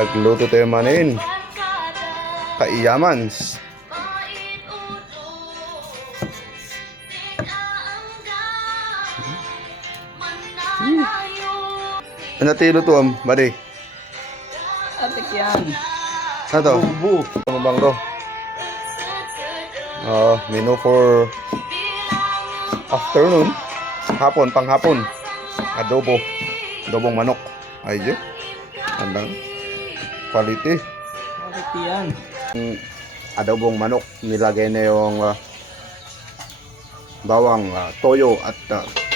Nagluto tayo manin. Kaiyaman. Ano tilo to, buddy? Atik yan. Ano to? Bubu. Ano bang to? Menu for afternoon. Hapon, panghapon. Adobo. Adobong manok. Ayun. Andang quality. Atik yan. Adobong manok. Nilagay na yung bawang, toyo at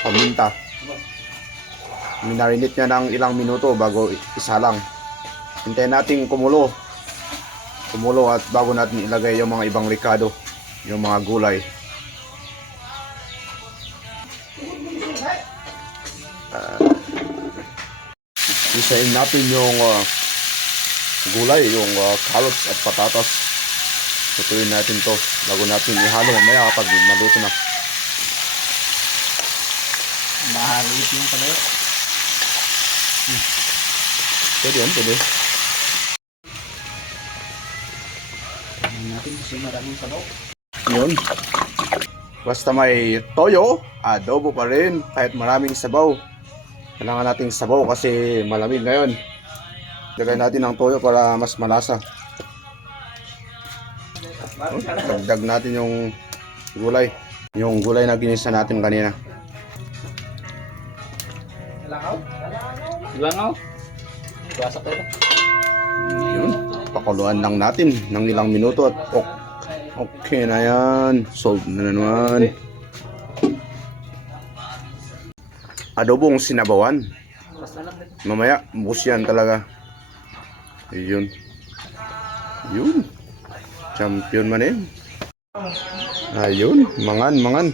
paminta. Minarinate niya ng ilang minuto bago isa lang. Hintayin natin kumulo. Kumulo at bago natin ilagay yung mga ibang ricado, yung mga gulay. Isahin natin yung gulay, yung carrots at patatas. Tutuin natin to bago natin ihalo mamaya kapag maluto na. Mahalit yung pala yun. Pwede yan, pwede. Tingnan natin kasi maraming sabaw. Yun. Basta may toyo, adobo pa rin kahit maraming sabaw. Kailangan nating sabaw kasi malamig ngayon. Lagay natin ang toyo para mas malasa. Dagdag natin yung gulay. Yung gulay na ginisa natin kanina. Langaw? Basa tayo. Yun. Pakuluan lang natin ng ilang minuto at okay na yan. Solve na naman. Adobong sinabawan. Mamaya, bus yan talaga. Yun. Yun. Champion man eh. Ayun, mangan.